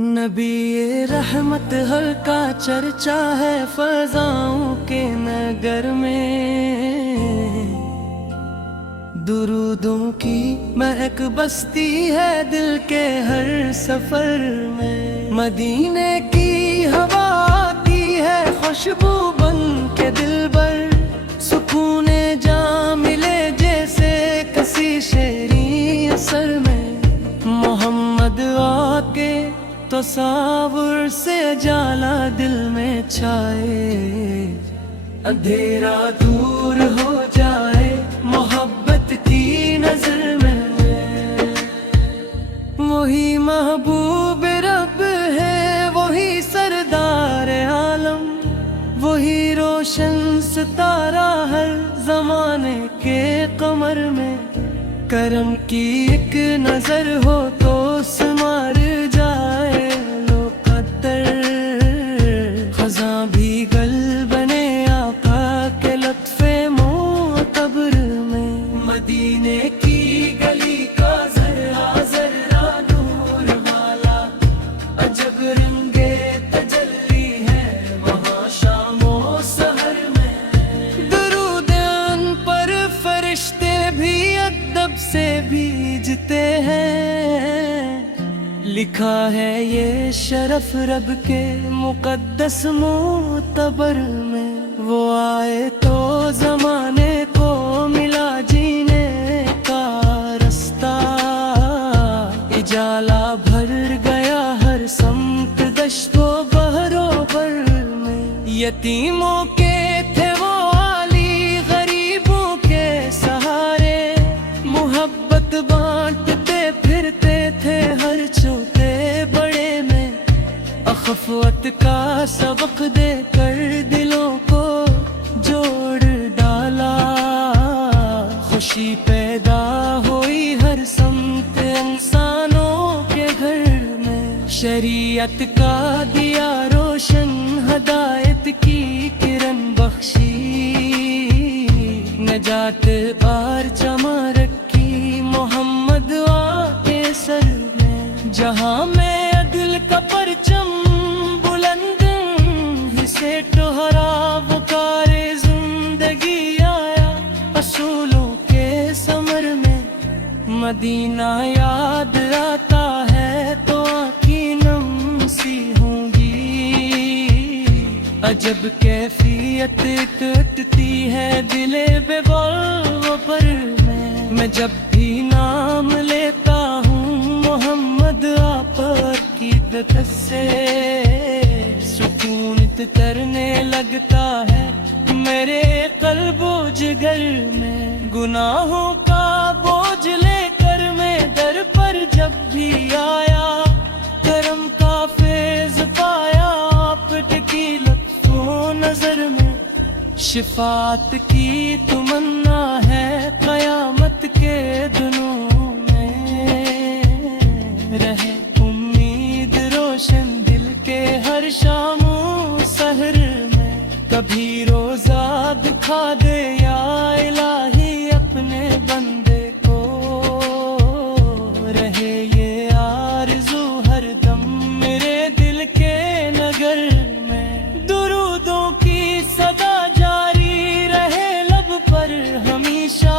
نبی رحمت ہر کا چرچا ہے فضاؤں کے نگر میں، درودوں کی مہک بستی ہے دل کے ہر سفر میں، مدینے کی ہوا آتی ہے خوشبو بن کے دل بر، سکون جاں ملے جیسے کسی شیریں اثر میں، محمد آ کے تصور سے اجالا دل میں چھائے، اندھیرا دور ہو جائے محبت کی نظر میں، وہی محبوب رب ہے وہی سردار عالم، وہی روشن ستارہ ہر زمانے کے قمر میں، کرم کی ایک نظر ہو تو سمار جائے لو قدر، خزاں بھی گل بنے آقا کے لطف معتبر میں، مدینے کی گلی کا ذرہ ذرہ نور والا، عجب رنگے تجلی ہے وہاں شام و سحر میں، درود ان پر فرشتے بھی ادب سے بھیجتے ہیں، لکھا ہے یہ شرف رب کے مقدس معتبر میں، وہ آئے تو زمانے کو ملا جینے کا رستہ، اجالا بھر گیا ہر سمت دشت و بحر و بر میں، یتیموں کے تھے وہ عالی غریبوں کے سہارے، محبت بانٹتے پھرتے تھے ہر چھوٹے بڑے میں، اخوت کا سبق دے کر دلوں کو جوڑ ڈالا، خوشی پیدا ہوئی ہر سمت انسانوں کے گھر میں، شریعت کا دیا روشن ہدایت کی کرن بخشی، نجات پار چما رکھی محمد آ کے سر میں، جہاں میں عدل کا پرچم بلند ہی سے ٹھہرا، وقار زندگی آیا اصولوں کے ثمر میں، مدینہ یاد آتا ہے تو آنکھیں نم سی ہوں گی، عجب کیفیت کٹتی ہے دل بے بال و پر میں جب بھی نام لیتا ہوں محمد آپ کی عدت سے، سکون ترنے لگتا ہے میرے قلب و جگر میں، گناہوں کا بوجھ لے کر میں در پر جب بھی آیا، کرم کا فیض پایا آپ کی لطف و نظر میں، شفاعت کی تمنا ہے قیامت کے دنوں میں، رہے امید روشن دل کے ہر شام و سحر میں، کبھی روزہ دکھا دے یا الہی اپنے بندے کو، رہے یہ آرزو ہر دم میرے دل کے نگر میں، درودوں کی صدا جاری رہے لب پر ہمیشہ،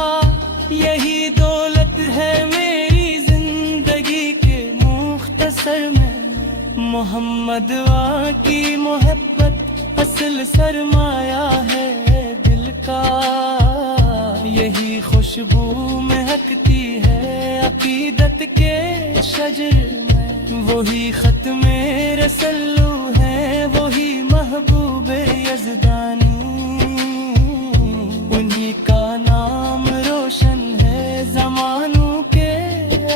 یہی دولت ہے میری زندگی کے مختصر میں، محمد آ کی محبت اصل سرمایہ ہے دل کا، یہی خوشبو مہکتی ہے عقیدت کے شجر میں، وہی ختم رسلو ہے وہی محبوب یزدانی، انہی کا نام روشن ہے زمانوں کے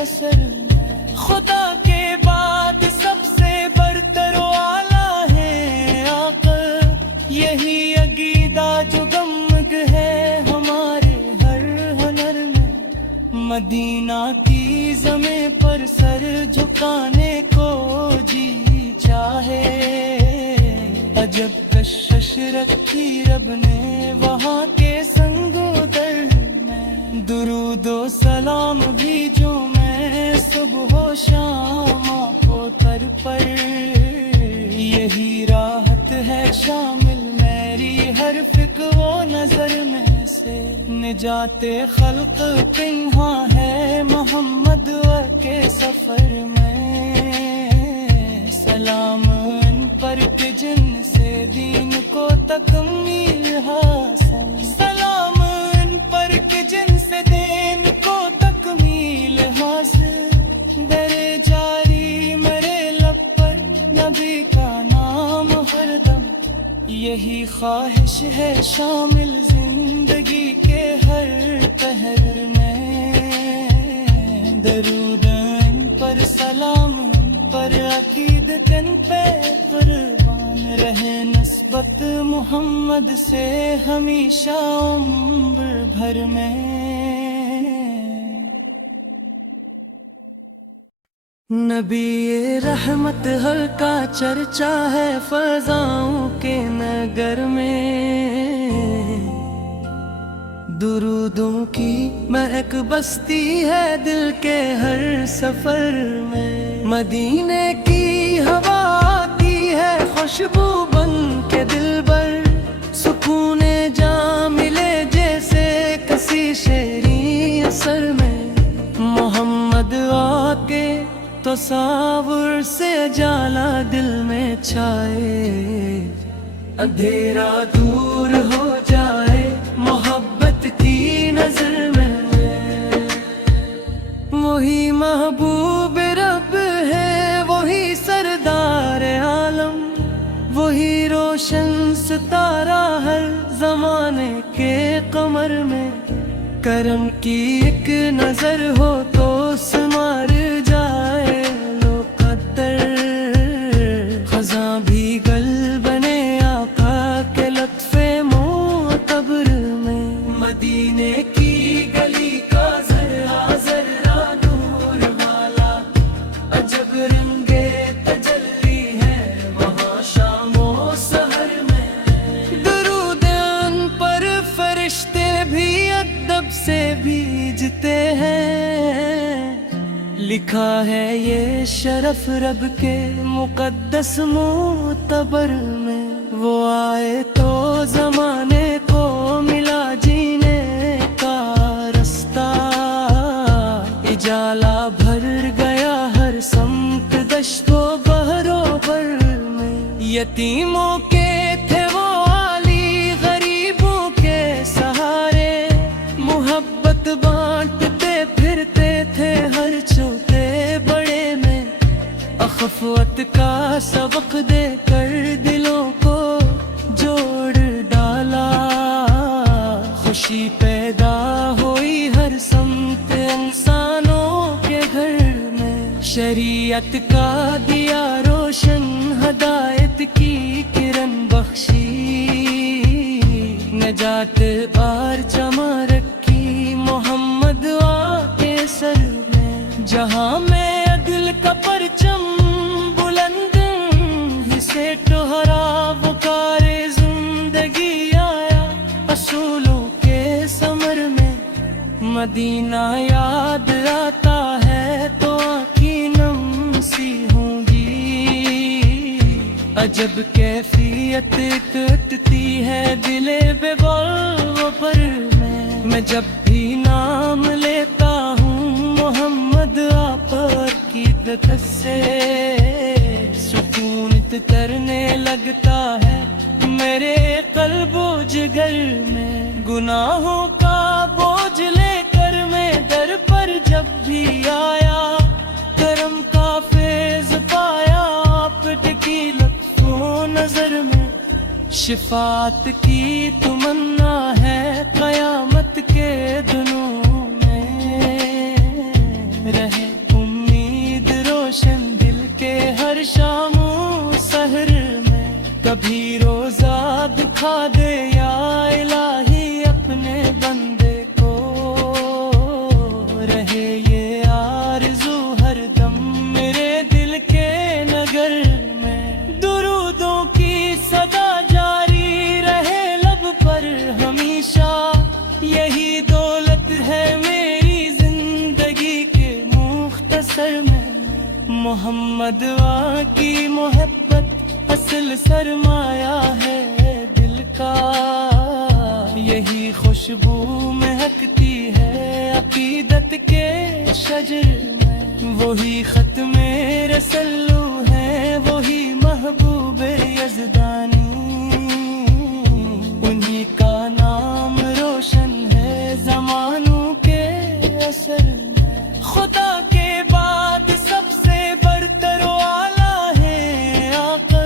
اثر میں، خدا کے بعد سب سے برتر و اعلیٰ ہے آقا، یہی عقیدہ جو گمگ ہے ہمارے ہر ہنر میں، مدینہ کی زمیں پر سر جھکانے کو جی چاہے، عجب کشش رکھی رب نے وہاں کے سنگ و در میں، درود و سلام بھی جو میں صبح و شام کو در پر نجات خلق پنہا ہے محمد کے سفر میں، سلام ان پر کہ جن سے دین کو تکمیل حاصل، سلام ان پر کہ جن سے دین کو تکمیل حاصل، درے جاری میرے لب پر نبی کا نام ہر دم، یہی خواہش ہے شامل زندگی کے ہر پہر میں، درود ان پر سلام ان پر عقیدتاً پہ قربان رہے نسبت محمد سے ہمیشہ عمر بھر میں۔ نبی رحمت حل کا چرچا ہے فضاؤں کے نگر میں، درودوں کی مہک بستی ہے دل کے ہر سفر میں، مدینے کی ہوا آتی ہے خوشبو بن کے دل بر، سکون جاں ملے جیسے کسی شیریں اثر میں، محمد آ کے تصاور سے جالا دل میں چھائے، اندھیرا دور ہو جائے محبت کی نظر میں، وہی محبوب رب ہے وہی سردار عالم، وہی روشن ستارہ ہر زمانے کے قمر میں، کرم کی ایک نظر ہو تو سمار جائے لو قدر، خزاں بھی گل بنے آقا کے لطف معتبر میں، مدینے کی گلی کا ذرہ ذرہ نور والا عجب رنگے تجلی ہے وہاں شام و سحر میں، درود ان پر فرشتے بھی ادب سے بھیجتے ہیں، لکھا ہے یہ شرف رب کے مقدس معتبر میں، وہ آئے تو زمانے کو ملا جینے کا رستہ، اجالا بھر گیا ہر سمت دشت و بحر و بر میں، یتیموں کے تھے وہ عالی غریبوں کے سہارے، محبت بانٹتے پھرتے تھے ہر چھوٹے بڑے میں، اخوت کا سبق دے کر دلوں کو جوڑ ڈالا، خوشی پیدا ہوئی ہر سمت انسانوں کے گھر میں، شریعت کا دیا روشن ہدایت کی کرن بخشی، نجات بار جمع رکھی محمد آ کے سر میں، جہاں میں عدل کا پرچم بلند ہی سے ٹہرا، بکار زندگی آیا اصولوں کے ثمر میں، مدینہ یاد آتا ہے تو آنکھیں نم سی ہوں گی، عجب کیفیت کٹتی ہے دل بے بال و پر میں جب بھی نام لیتا ہوں محمد آپ کی دت سے، سکون ترنے لگتا ہے میرے قلب و جگر میں، گناہوں کا بوجھ لے کر میں در پر جب بھی آیا، کرم کا فیض پایا آپ کی لطف و نظر میں، شفاعت کی تمنا ہے قیامت کے دنوں میں، رہے امید روشن دل کے ہر شام و سحر میں، کبھی روزہ دکھا دے یا الہی اپنے بندے کو، رہے یہ آرزو ہر دم میرے دل کے نگر میں، درودوں کی صدا جاری رہے لب پر ہمیشہ، یہی دولت ہے میری زندگی کے مختصر میں، محمد آ کی محبت اصل سرمایہ ہے دل کا، یہی خوش خوشبو مہکتی ہے عقیدت کے شجر میں، وہی ختم رسلو ہے، وہی محبوب یزدانی، انہی کا نام روشن ہے زمانوں کے اثر میں۔ خدا کے بعد سب سے برتر و اعلیٰ ہے آقا،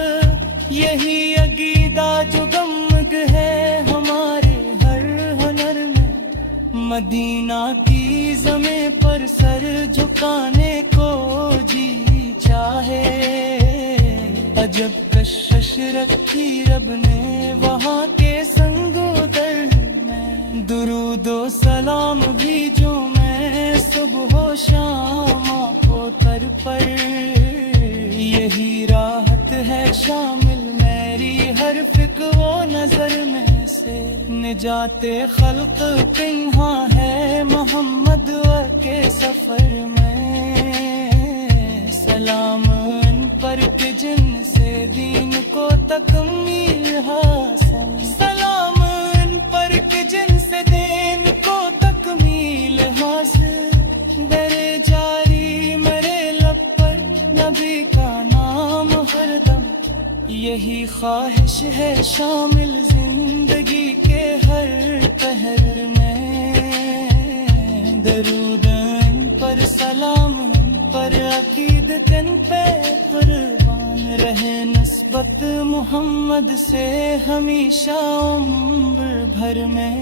یہی عقیدہ جو گمگ ہے ہمارے ہر ہنر میں۔ مدینہ کی زمین پر سر جھکانے کو جی چاہے، عجب کشش رکھی رب نے وہاں کے سنگ و در میں، درود و سلام بھیجوں میں صبح و شام کو تر پر، یہی راحت ہے شامل میری ہر فکر و نظر میں سے، نجات خلق پنہاں ہے محمد کے سفر میں، سلام ان پر کہ جن سے دین کو تکمیل حاصل، سلام ان پر کہ جن سے دین کو تکمیل حاصل، درے جاری میرے لب پر نبی کا نام ہر دم، یہی خواہش ہے شامل زندگی کے ہر پہر میں، درود ان پر سلام ان پر عقیدت ان پہ قربان رہے، نسبت محمد سے ہمیشہ عمر بھر میں۔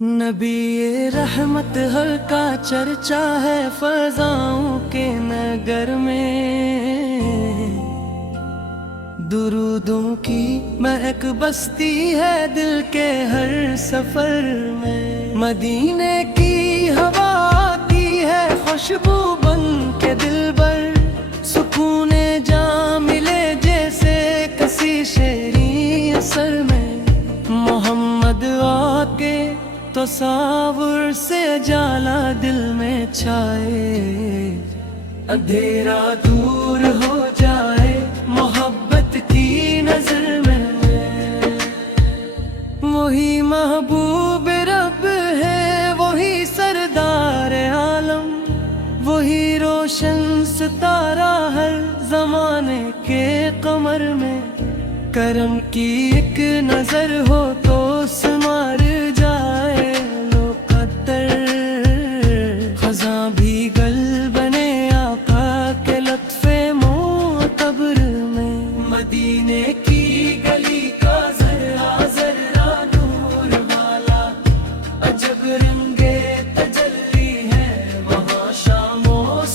نبی رحمت ہر کا چرچا ہے فضاؤں کے نگر میں، درودوں کی مہک بستی ہے دل کے ہر سفر میں، مدینے کی ہوا آتی ہے خوشبو بن کے دل بر، سکون جاں ملے جیسے کسی شیریں اثر میں، محمد آکے تصور سے جالا دل میں چھائے، اندھیرا دور ہو جائے محبت کی نظر میں، وہی محبوب رب ہے، وہی سردار عالم، وہی روشن ستارہ ہر زمانے کے قمر میں، کرم کی ایک نظر ہو تو سمار جائے لو قدر، خزاں بھی گل بنے آقا کے لطف معتبر میں، مدینے کی گلی کا ذرہ ذرہ نور والا، عجب رنگے تجلی ہے وہاں شام و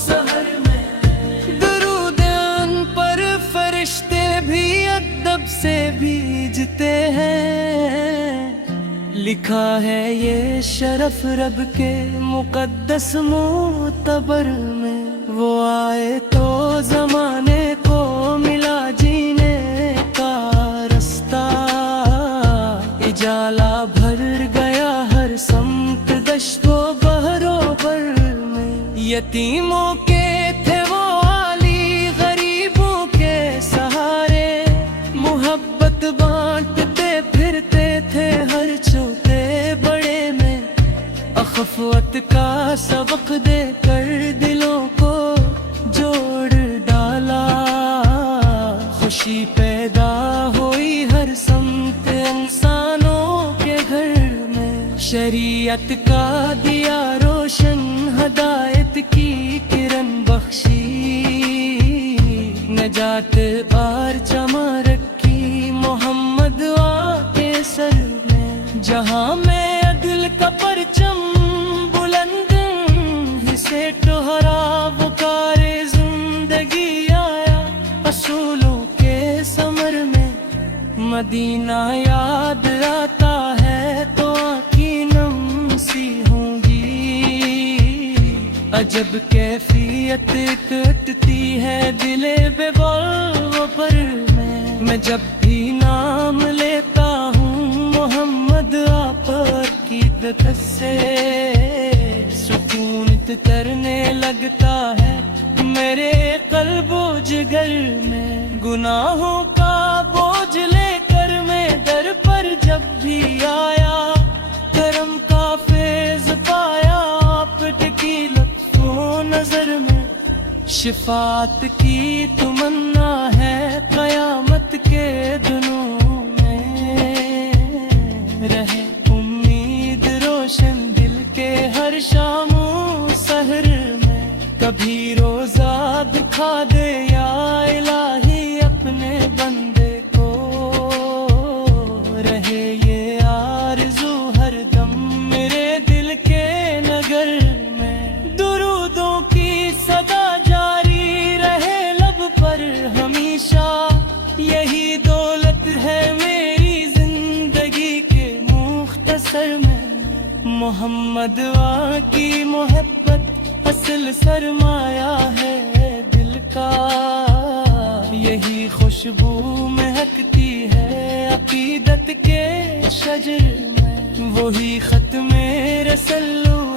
سحر میں، درود ان پر فرشتے بھی ادب سے بھیجتے ہیں، لکھا ہے یہ شرف رب کے مقدس معتبر میں، وہ آئے تو زمانے کو ملا جینے کا رستہ، اجالا بھر گیا ہر سمت دشت و بحر و بر میں، یتیموں کے تھے وہ عالی غریبوں کے سہارے، محبت بانٹتے پھرتے تھے ہر چھوٹے بڑے میں، اخوت کا سبق دے کر دلوں کو جوڑ ڈالا، خوشی پیدا ہوئی ہر سمت انسانوں کے گھر میں، شریعت کا دیا روشن ہدایت کی کرن بخشی، نجات بار چما رکھی محمد آکے سر میں، جہاں میں عدل کا پرچم بلند سے ٹہرا، بکار زندگی آیا اصولوں کے ثمر میں، مدینہ یاد آتا ہے تو آنکھیں نم سی ہوں گی، عجب کیفیت کٹتی ہے دل بے بال و پر میں جب بھی نام لیتا ہوں محمد آپ کی دت سے، سکون کرنے لگتا ہے میرے قلب و جگر میں، گناہوں کا بوجھ لے کر شفاعت کی تمنا ہے قیامت کے دنوں میں، رہے امید روشن دل کے ہر شام و سحر میں، کبھی روزہ دکھا دے یا الہی اپنے بندے کو، رہے یہ آرزو ہر دم میرے دل کے نگر میں، درودوں کی صدا جاری رہے لب پر ہمیشہ، یہی دولت ہے میری زندگی کے مختصر میں، محمد کی محبت اصل سرمایہ ہے دل کا، یہی خوشبو مہکتی ہے عقیدت کے شجر میں، وہی ختم رسول